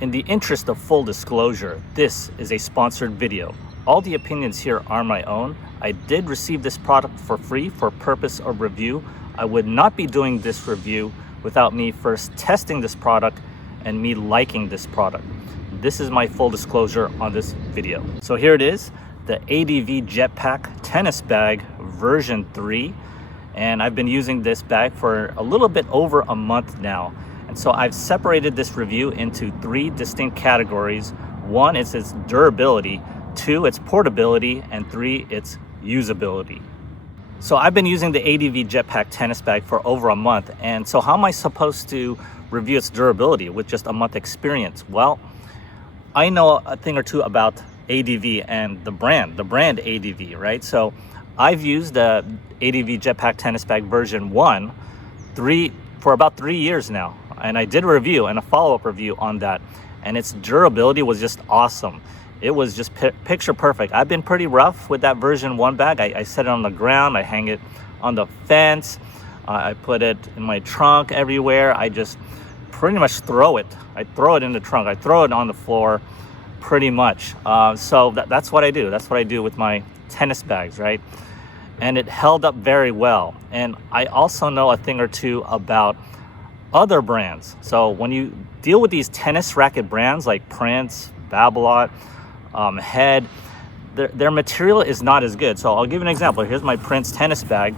In the interest of full disclosure, this is a sponsored video. All the opinions here are my own. I did receive this product for free for purpose of review. I would not be doing this review without me first testing this product and me liking this product. This is my full disclosure on this video. So here it is, the ADV Jetpack Tennis Bag version 3. And I've been using this bag for a little bit over a month now. And so I've separated this review into 3 distinct categories. 1 is its durability, 2 its portability, and 3 its usability. So I've been using the ADV Jetpack Tennis Bag for over a month. And so how am I supposed to review its durability with just a month experience? Well, I know a thing or two about ADV and the brand ADV, right? So I've used the ADV Jetpack Tennis Bag version 1 for about 3 years now. And I did a review and a follow-up review on that. And its durability was just awesome. It was just picture perfect. I've been pretty rough with that version 1 bag. I set it on the ground. I hang it on the fence. I put it in my trunk everywhere. I just pretty much throw it. I throw it in the trunk. I throw it on the floor pretty much. So that's what I do. That's what I do with my tennis bags, right? And it held up very well. And I also know a thing or two about other brands. So when you deal with these tennis racket brands like Prince, Babolat, Head, their material is not as good. So I'll give you an example. Here's my Prince tennis bag.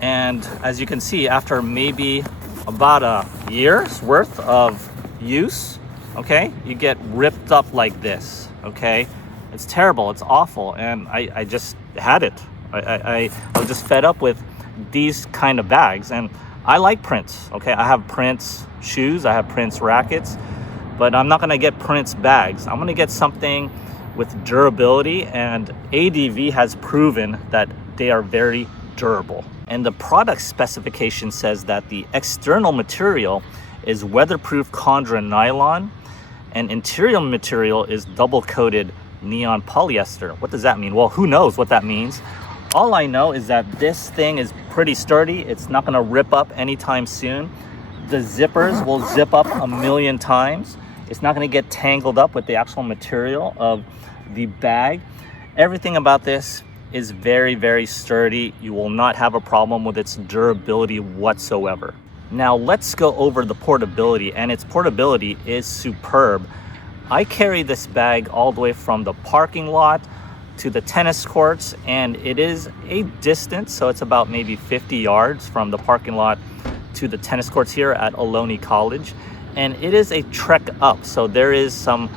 And as you can see, after maybe about a year's worth of use, okay, you get ripped up like this, okay? It's terrible, it's awful, and I just had it. I was just fed up with these kind of bags, and I like Prince, okay? I have Prince shoes, I have Prince rackets, but I'm not gonna get Prince bags. I'm gonna get something with durability, and ADV has proven that they are very durable. And the product specification says that the external material is weatherproof Chondro nylon, and interior material is double-coated neon polyester. What does that mean? Well, who knows what that means? All I know is that this thing is pretty sturdy. It's not gonna rip up anytime soon. The zippers will zip up a million times. It's not gonna get tangled up with the actual material of the bag. Everything about this is very, very sturdy. You will not have a problem with its durability whatsoever. Now let's go over the portability, and its portability is superb. I carry this bag all the way from the parking lot to the tennis courts, and it is a distance, so it's about maybe 50 yards from the parking lot to the tennis courts here at Ohlone College. And it is a trek up, so there is some,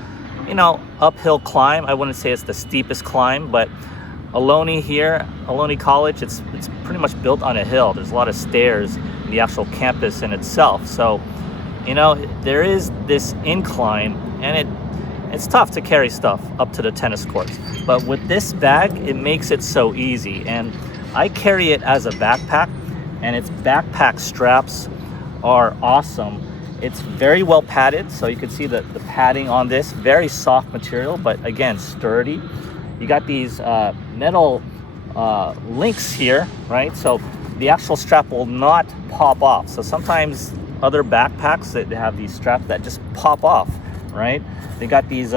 uphill climb. I wouldn't say it's the steepest climb, but Ohlone College, it's pretty much built on a hill. There's a lot of stairs in the actual campus in itself. So, there is this incline, and it's tough to carry stuff up to the tennis courts. But with this bag, it makes it so easy. And I carry it as a backpack, and its backpack straps are awesome. It's very well padded, so you can see the padding on this. Very soft material, but again, sturdy. You got these metal links here, right? So the actual strap will not pop off. So sometimes other backpacks, they have these straps that just pop off, right? They got these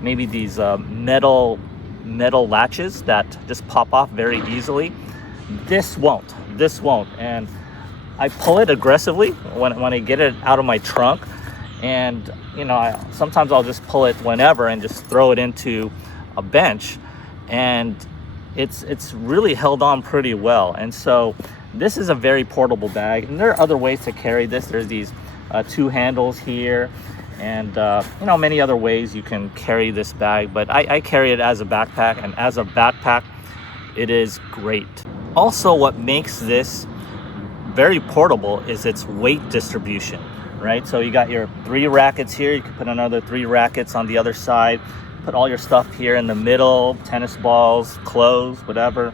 maybe these metal latches that just pop off very easily. This won't. And I pull it aggressively when I get it out of my trunk, and sometimes I'll just pull it whenever and just throw it into a bench, and it's really held on pretty well. And so this is a very portable bag, and there are other ways to carry this. There's these 2 handles here, and many other ways you can carry this bag, but I carry it as a backpack, and as a backpack it is great. Also, what makes this very portable is its weight distribution, right? So you got your 3 rackets here. You can put another 3 rackets on the other side, put all your stuff here in the middle, tennis balls, clothes, whatever.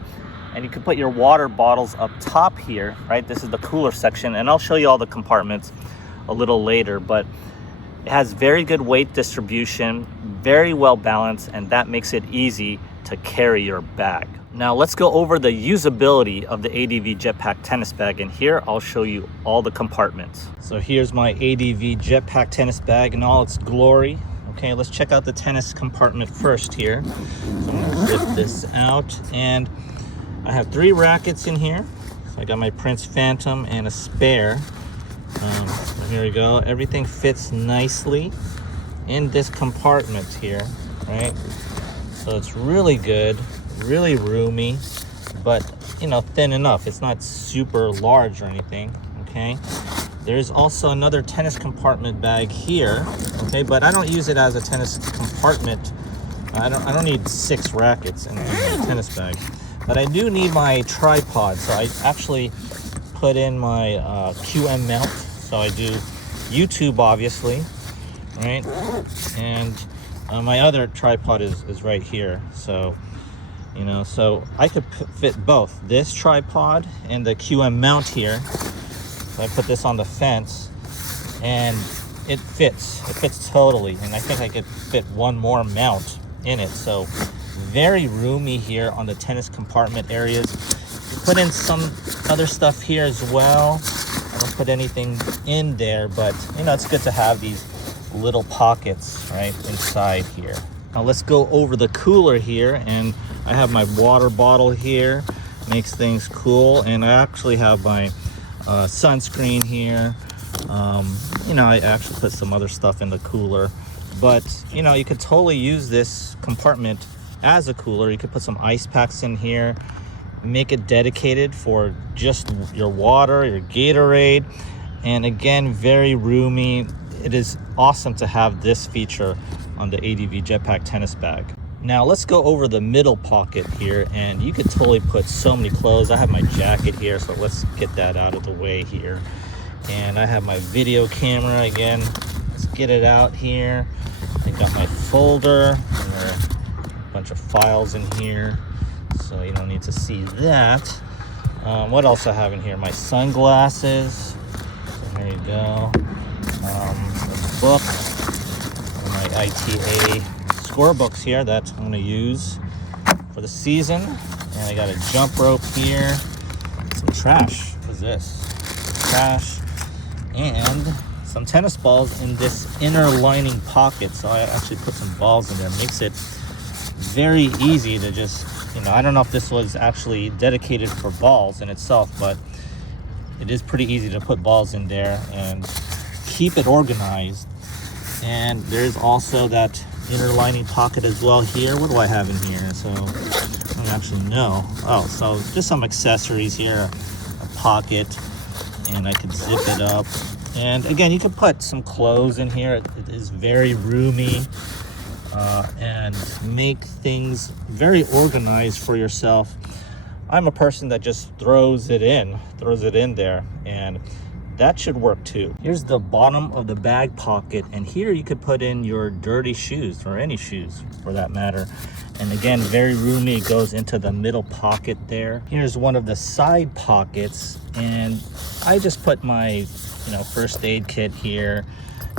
And you can put your water bottles up top here, right? This is the cooler section, and I'll show you all the compartments a little later, but it has very good weight distribution, very well balanced, and that makes it easy to carry your bag. Now let's go over the usability of the ADV Jetpack tennis bag, and here I'll show you all the compartments. So here's my ADV Jetpack tennis bag in all its glory. Okay, let's check out the tennis compartment first here. So I'm gonna zip this out, and I have 3 rackets in here. So I got my Prince Phantom and a spare. So here we go. Everything fits nicely in this compartment here, right? So it's really good. Really roomy, but you know, thin enough. It's not super large or anything. Okay, there's also another tennis compartment bag here. Okay, but I don't use it as a tennis compartment. I don't need 6 rackets in my tennis bag, but I do need my tripod. So I actually put in my QM mount. So I do YouTube, obviously, right? And my other tripod is right here. So you know, so I could fit both this tripod and the QM mount here. So I put this on the fence, and it fits totally. And I think I could fit one more mount in it. So very roomy here on the tennis compartment areas. Put in some other stuff here as well. I don't put anything in there, but you know, it's good to have these little pockets right inside here. Now let's go over the cooler here, and I have my water bottle here, makes things cool, and I actually have my sunscreen here. You know, I actually put some other stuff in the cooler, but you know, you could totally use this compartment as a cooler. You could put some ice packs in here, make it dedicated for just your water, your Gatorade, and again, very roomy. It is awesome to have this feature on the ADV Jetpack tennis bag. Now let's go over the middle pocket here, and you could totally put so many clothes. I have my jacket here, so let's get that out of the way here. And I have my video camera again. Let's get it out here. I got my folder, and there are a bunch of files in here, so you don't need to see that. What else I have in here? My sunglasses. So here you go. A book. My ITA scorebooks here that I'm going to use for the season. And I got a jump rope here, some trash. What is this? Trash, and some tennis balls in this inner lining pocket. So I actually put some balls in there. Makes it very easy to just, you know, I don't know if this was actually dedicated for balls in itself, but it is pretty easy to put balls in there and keep it organized. And there's also that inner lining pocket as well here. What do I have in here? So I don't actually know. Oh, so just some accessories here, a pocket, and I could zip it up. And again, you could put some clothes in here. It is very roomy, and make things very organized for yourself. I'm a person that just throws it in there, and that should work too. Here's the bottom of the bag pocket, and here you could put in your dirty shoes, or any shoes for that matter. And again, very roomy. It goes into the middle pocket there. Here's one of the side pockets, and I just put my, you know, first aid kit here,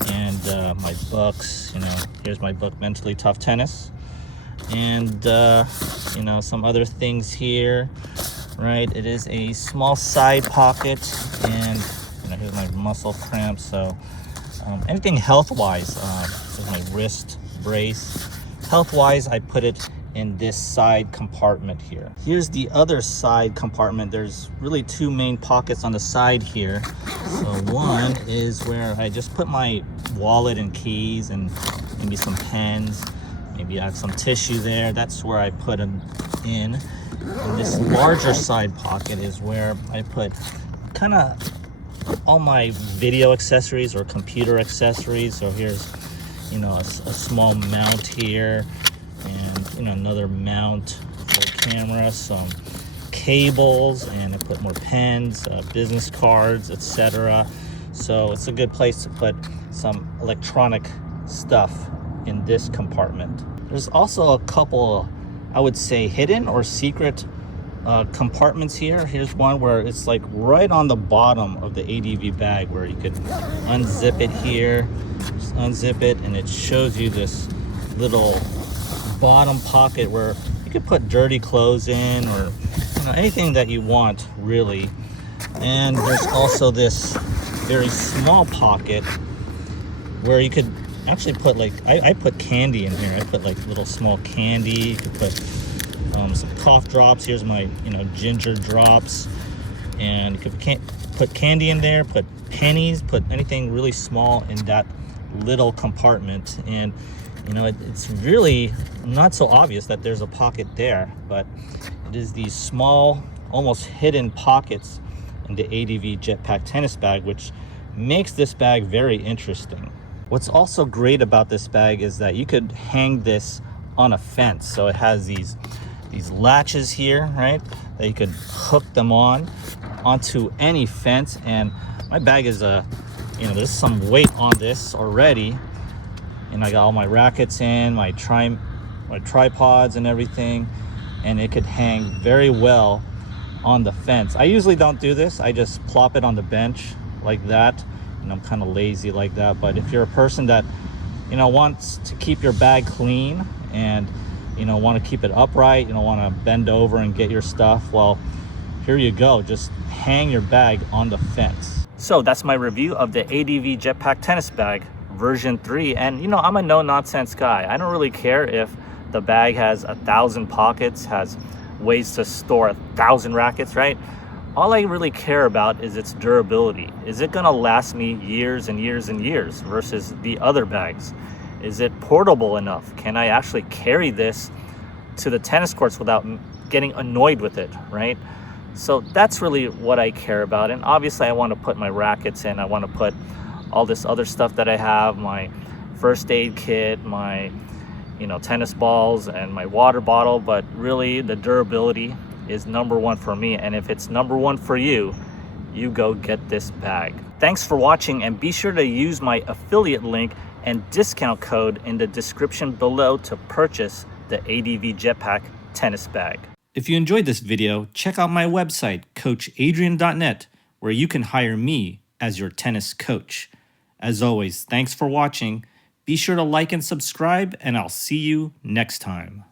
and my books. You know, here's my book, Mentally Tough Tennis, and you know, some other things here, right? It is a small side pocket, and you know, here's my muscle cramp. So anything health-wise, here's my wrist brace. Health-wise, I put it in this side compartment here. Here's the other side compartment. There's really 2 main pockets on the side here. So one is where I just put my wallet and keys and maybe some pens. Maybe I have some tissue there. That's where I put them in. And this larger side pocket is where I put kind of all my video accessories or computer accessories. So here's, you know, a small mount here, and you know, another mount for the camera, some cables, and I put more pens, business cards, etc. So it's a good place to put some electronic stuff in this compartment. There's also a couple, I would say, hidden or secret compartments here. Here's one where it's like right on the bottom of the ADV bag, where you could unzip it here, just unzip it, and it shows you this little bottom pocket where you could put dirty clothes in, or anything that you want, really. And there's also this very small pocket where you could actually put, like, I put candy in here. I put like little small candy. You could put some cough drops. Here's my ginger drops. And you could put candy in there, put pennies, put anything really small in that little compartment. And it's really not so obvious that there's a pocket there, but it is these small, almost hidden pockets in the ADV Jetpack tennis bag, which makes this bag very interesting. What's also great about this bag is that you could hang this on a fence. So it has these latches here, right, that you could hook them onto any fence. And my bag is there's some weight on this already, and I got all my rackets in, my tripods and everything, and it could hang very well on the fence. I usually don't do this. I just plop it on the bench like that, and I'm kind of lazy like that. But if you're a person that wants to keep your bag clean and want to keep it upright, want to bend over and get your stuff, well, here you go. Just hang your bag on the fence. So that's my review of the ADV Jetpack tennis bag version 3. And I'm a no-nonsense guy. I don't really care if the bag has 1,000 pockets, has ways to store 1,000 rackets, right? All I really care about is its durability. Is it gonna last me years and years and years versus the other bags? Is it portable enough? Can I actually carry this to the tennis courts without getting annoyed with it, right? So that's really what I care about. And obviously I want to put my rackets in. I want to put all this other stuff that I have, my first aid kit, my tennis balls, and my water bottle. But really the durability is number one for me. And if it's number one for you, you go get this bag. Thanks for watching, and be sure to use my affiliate link and discount code in the description below to purchase the ADV Jetpack tennis bag. If you enjoyed this video, check out my website, coachadrian.net, where you can hire me as your tennis coach. As always, thanks for watching. Be sure to like and subscribe, and I'll see you next time.